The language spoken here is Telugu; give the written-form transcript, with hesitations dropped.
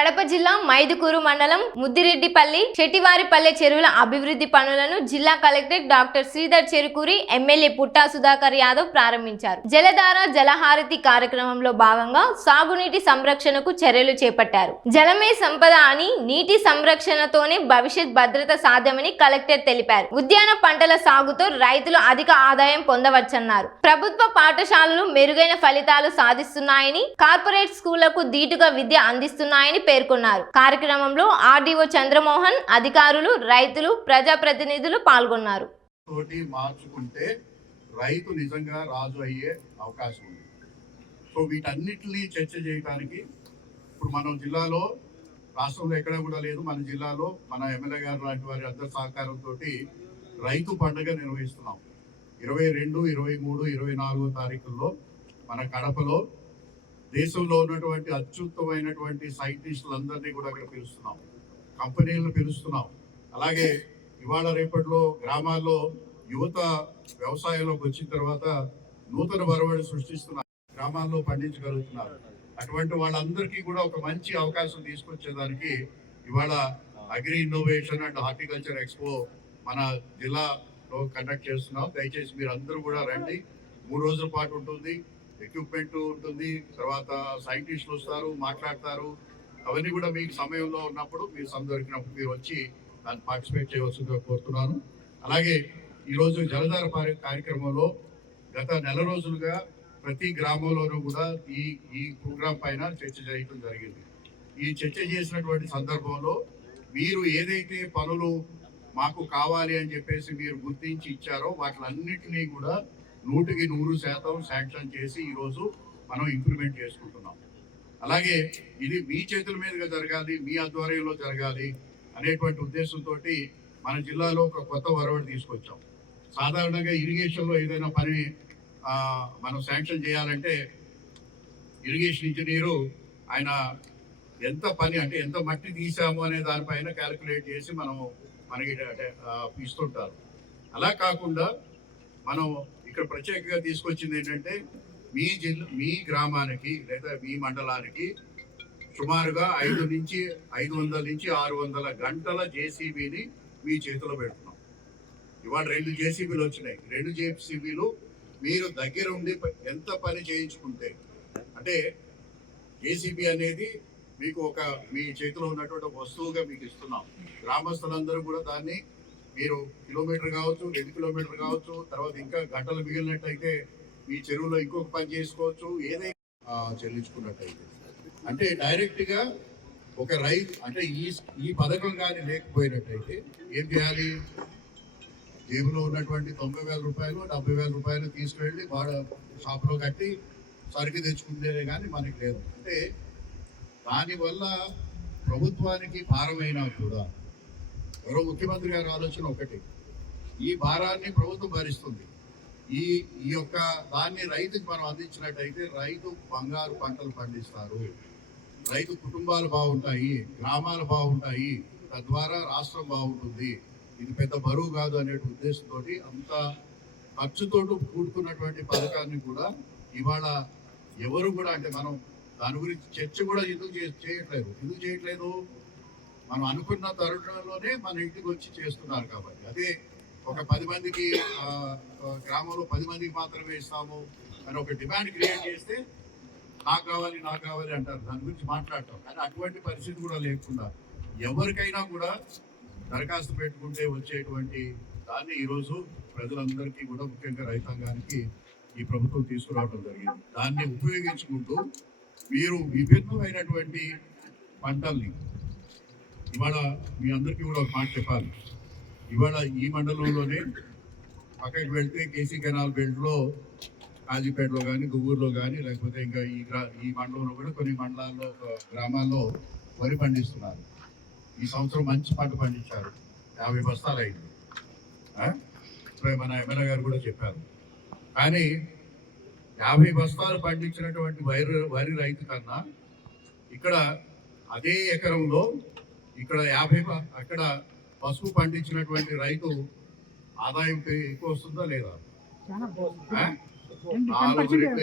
కడప జిల్లా మైదుకూరు మండలం ముద్దిరెడ్డిపల్లి చెట్టివారిపల్లె చెరువుల అభివృద్ధి పనులను జిల్లా collector doctor Sridhar Cherukuri MLA Putta Sudhakar Yadav ప్రారంభించారు. జలధార జలహారతి కార్యక్రమంలో భాగంగా సాగునీటి సంరక్షణకు చర్యలు చేపట్టారు. జలమే సంపద అని నీటి సంరక్షణతోనే భవిష్యత్ భద్రత సాధ్యమని కలెక్టర్ తెలిపారు. ఉద్యాన పంటల సాగుతో రైతులు అధిక ఆదాయం పొందవచ్చన్నారు. ప్రభుత్వ పాఠశాలలు మెరుగైన ఫలితాలు సాధిస్తున్నాయని, కార్పొరేట్ స్కూళ్లకు ధీటుగా విద్య అందిస్తున్నాయని పేర్కొన్నారు. కార్యక్రమంలో ఆర్డీఓ చంద్రమోహన్, అధికారులు, రైతులు, ప్రజాప్రతినిధులు పాల్గొన్నారు. మార్చుకుంటే రైతు నిజంగా రాజు అయ్యే అవకాశం ఉంది. సో వీటన్నిటిని చర్చ చేయడానికి ఇప్పుడు మనం జిల్లాలో, రాష్ట్రంలో ఎక్కడ కూడా లేదు, మన జిల్లాలో మన ఎమ్మెల్యే గారు లాంటి వారి అందరి సహకారంతో రైతు పండుగ నిర్వహిస్తున్నాం. 22, 23, 24 తారీఖుల్లో మన కడపలో దేశంలో ఉన్నటువంటి అత్యుత్తమైనటువంటి సైంటిస్టులందరినీ కూడా అక్కడ పిలుస్తున్నాం, కంపెనీలను పిలుస్తున్నాం. అలాగే ఇవాళ రేపట్లో గ్రామాల్లో యువత వ్యవసాయంలోకి వచ్చిన తర్వాత నూతన వరవడి సృష్టిస్తున్నారు, గ్రామాల్లో పండించగలుగుతున్నారు. అటువంటి వాళ్ళందరికీ కూడా ఒక మంచి అవకాశం తీసుకొచ్చేదానికి ఇవాళ agri innovation and horticulture expo మన జిల్లాలో కండక్ట్ చేస్తున్నాం. దయచేసి మీరు అందరూ కూడా రండి. 3 రోజుల పాటు ఉంటుంది, ఎక్విప్మెంట్ ఉంటుంది, తర్వాత సైంటిస్టులు వస్తారు, మాట్లాడతారు. అవన్నీ కూడా మీకు సమయంలో ఉన్నప్పుడు, మీరు దొరికినప్పుడు మీరు వచ్చి దాన్ని పార్టిసిపేట్ చేయవలసిందిగా కోరుతున్నాను. అలాగే ఈరోజు జలధార కార్యక్రమంలో గత నెల రోజులుగా ప్రతి గ్రామంలోనూ కూడా ఈ ప్రోగ్రాం పైన చర్చ చేయడం జరిగింది. ఈ చర్చ చేసినటువంటి సందర్భంలో మీరు ఏదైతే పనులు మాకు కావాలి అని చెప్పేసి మీరు గుర్తించి ఇచ్చారో వాటిలన్నిటినీ కూడా 100% శాంక్షన్ చేసి ఈరోజు మనం ఇంప్లిమెంట్ చేసుకుంటున్నాం. అలాగే ఇది మీ చేతుల మీదుగా జరగాలి, మీ ఆధ్వర్యంలో జరగాలి అనేటువంటి ఉద్దేశంతో మన జిల్లాలో ఒక కొత్త వరవడి తీసుకొచ్చాం. సాధారణంగా ఇరిగేషన్లో ఏదైనా పని మనం శాంక్షన్ చేయాలంటే ఇరిగేషన్ ఇంజనీరు ఆయన ఎంత పని అంటే ఎంత మట్టి తీసాము అనే దానిపైన క్యాలిక్యులేట్ చేసి మనకి ఇస్తుంటారు. అలా కాకుండా మనం ఇక్కడ ప్రత్యేకంగా తీసుకొచ్చింది ఏంటంటే మీ గ్రామానికి లేదా మీ మండలానికి సుమారుగా 500 నుంచి 600 గంటల జేసీబీని మీ చేతిలో పెడుతున్నాం. ఇవాళ 2 జేసీబీలు వచ్చినాయి. 2 జేసీబీలు మీరు దగ్గర ఉండి ఎంత పని చేయించుకుంటే, అంటే జేసీబీ అనేది మీకు మీ చేతిలో ఉన్నటువంటి వస్తువుగా మీకు ఇస్తున్నాం. గ్రామస్తులందరూ కూడా దాన్ని మీరు కిలోమీటర్ కావచ్చు, 2 కిలోమీటర్ కావచ్చు, తర్వాత ఇంకా గంటలు మిగిలినట్టయితే మీ చెరువులో ఇంకొక పని చేసుకోవచ్చు, ఏదైనా చెల్లించుకున్నట్టయితే. అంటే డైరెక్ట్గా ఒక రైతు అంటే ఈ పథకం కానీ లేకపోయినట్టయితే ఏం చేయాలి? జేబులో ఉన్నటువంటి 90,000 రూపాయలు 70,000 రూపాయలు తీసుకువెళ్ళి షాప్లో కట్టి సరికి తెచ్చుకుంటేనే కానీ మనకి లేదు. అంటే దానివల్ల ప్రభుత్వానికి భారమైనా కూడా ఎవరో ముఖ్యమంత్రి గారి ఆలోచన ఒకటి, ఈ భారాన్ని ప్రభుత్వం భరిస్తుంది. ఈ యొక్క దాన్ని రైతుకి మనం అందించినట్టయితే రైతు బంగారు పంటలు పండిస్తారు, రైతు కుటుంబాలు బాగుంటాయి, గ్రామాలు బాగుంటాయి, తద్వారా రాష్ట్రం బాగుంటుంది. ఇది పెద్ద బరువు కాదు అనే ఉద్దేశంతో అంత ఖర్చుతో కూడుకున్నటువంటి పథకాన్ని కూడా ఇవాళ ఎవరు కూడా, అంటే మనం దాని గురించి చర్చ కూడా ఎందుకు చేయట్లేదు? మనం అనుకున్న తరుణంలోనే మన ఇంటికి వచ్చి చేస్తున్నారు కాబట్టి. అదే ఒక 10 మందికి గ్రామంలో 10 మందికి మాత్రమే ఇస్తాము అని ఒక డిమాండ్ క్రియేట్ చేస్తే నాకు కావాలి అంటారు, దాని గురించి మాట్లాడటం. కానీ అటువంటి పరిస్థితి కూడా లేకుండా ఎవరికైనా కూడా దరఖాస్తు పెట్టుకుంటే వచ్చేటువంటి దాన్ని ఈరోజు ప్రజలందరికీ కూడా, ముఖ్యంగా రైతాంగానికి ఈ ప్రభుత్వం తీసుకురావడం జరిగింది. దాన్ని ఉపయోగించుకుంటూ మీరు విభిన్నమైనటువంటి పంటల్ని, ఇవాళ మీ అందరికీ కూడా ఒక మాట చెప్పాలి. ఇవాళ ఈ మండలంలోనే పక్కకి వెళ్తే కేసీ కెనాల్ బెల్ట్లో కాజీపేటలో కానీ, గువ్వూరులో కానీ, లేకపోతే ఇంకా ఈ మండలంలో కూడా కొన్ని మండలాల్లో, గ్రామాల్లో వరి పండిస్తున్నారు. ఈ సంవత్సరం మంచి పంట పండించారు, 50 బస్తాలు అయింది. ఇప్పుడు మన ఎమ్మెల్యే గారు కూడా చెప్పారు. కానీ 50 బస్తాలు పండించినటువంటి వరి రైతు కన్నా ఇక్కడ అదే ఎకరంలో ఇక్కడ అక్కడ పసుపు పండించినటువంటి రైతు ఆదాయం ఎక్కువ వస్తుందా లేదా? 4 రెట్లు